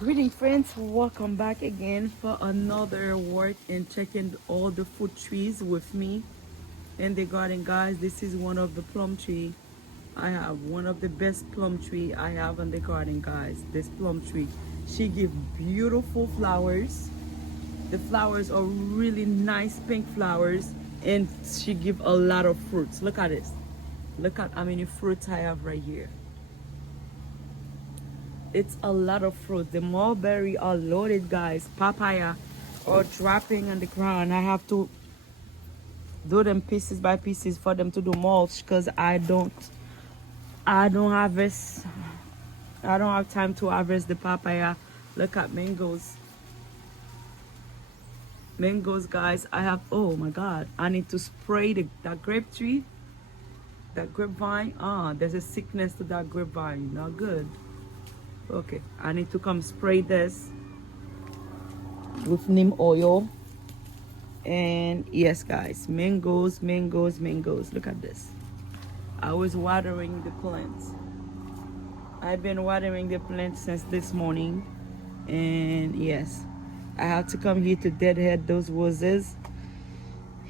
Greeting friends, welcome back again for another work and checking all the fruit trees with me in the garden. Guys, this is one of the plum tree. I have one of the best plum tree I have in the garden, guys. This plum tree. She give beautiful flowers. The flowers are really nice pink flowers and she give a lot of fruits. Look at this. Look at how many fruits I have right here. It's a lot of fruit. The mulberry are loaded, guys. Papaya are dropping on the ground. I have to do them pieces by pieces for them to do mulch because I don't harvest. I don't have time to harvest the papaya. Look at mangoes. Mangoes, guys. I have, oh my God. I need to spray that grape tree, that grapevine. There's a sickness to that grapevine. Not good. Okay, I need to come spray this with neem oil. And yes, guys, mangoes, mangoes, mangoes. Look at this. I was watering the plants. I've been watering the plants since this morning. And yes, I have to come here to deadhead those roses.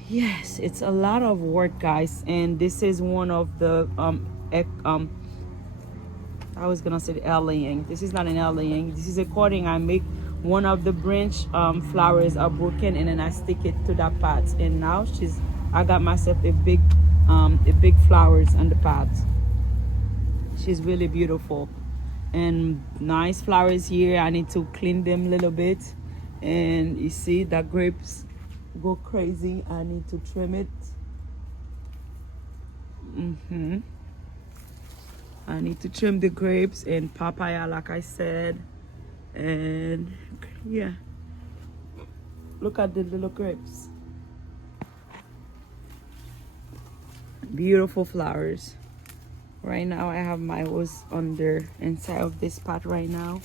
Yes, it's a lot of work, guys. And this is one of the I was gonna say allaying. This is not an allaying. This is a cutting I make. One of the branch flowers are broken, and then I stick it to that pot. And now I got myself a big flowers on the pot. She's really beautiful, and nice flowers here. I need to clean them a little bit, and you see that grapes go crazy. I need to trim it. I need to trim the grapes and papaya, like I said. And yeah, look at the little grapes. Beautiful flowers. Right now I have my hose under inside of this pot right now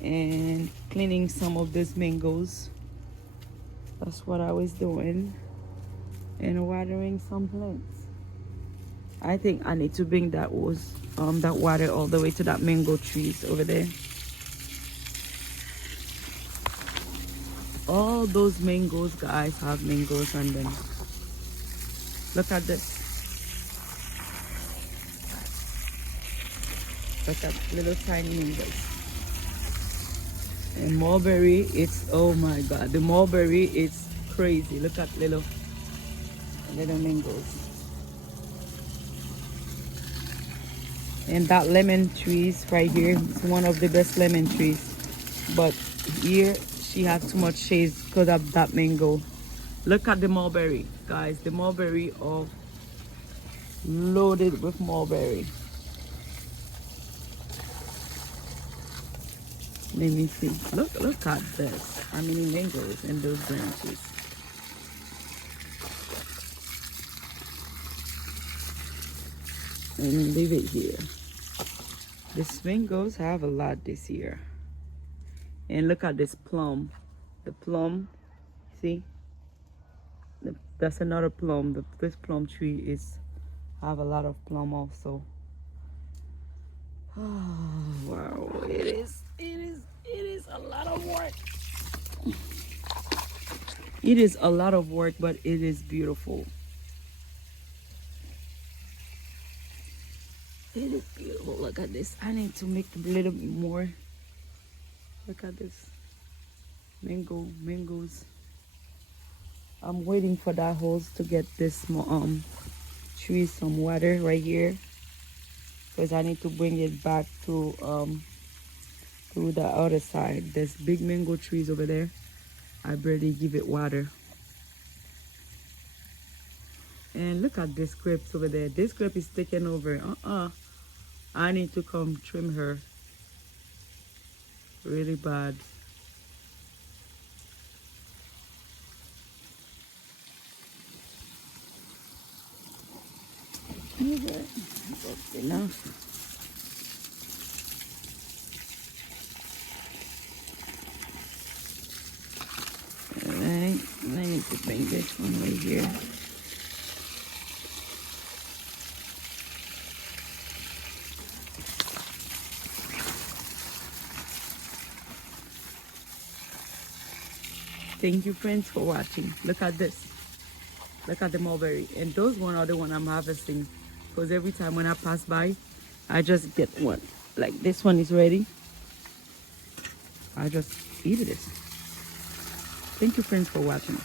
and cleaning some of these mangoes. That's what I was doing. And watering some plants. I think I need to bring that hose, that water all the way to that mango trees over there. All those mangoes, guys, have mangoes on them. Look at this. Look at little tiny mangoes. And mulberry, it's, oh my God, the mulberry, it's crazy. Look at little mangoes. And that lemon trees right here, it's one of the best lemon trees. But here, she has too much shade because of that mango. Look at the mulberry, guys. The mulberry are loaded with mulberry. Let me see. Look at this. How many mangoes in those branches? And leave it here. These mangoes have a lot this year. And look at this plum. The plum, see? That's another plum. This plum tree have a lot of plum also. Oh, wow, it is a lot of work. It is a lot of work, but it is beautiful. It is beautiful. Look at this. I need to make a little bit more. Look at this. Mangoes. I'm waiting for that hose to get this tree some water right here. Because I need to bring it back to the other side. There's big mango trees over there. I barely give it water. And look at this grapes over there. This grape is taking over. I need to come trim her. Really bad. Okay, that's enough. Alright, I need to bring this one right here. Thank you, friends, for watching. Look at this. Look at the mulberry. And those one are the one I'm harvesting. Because every time when I pass by, I just get one. Like this one is ready. I just eat this. Thank you, friends, for watching.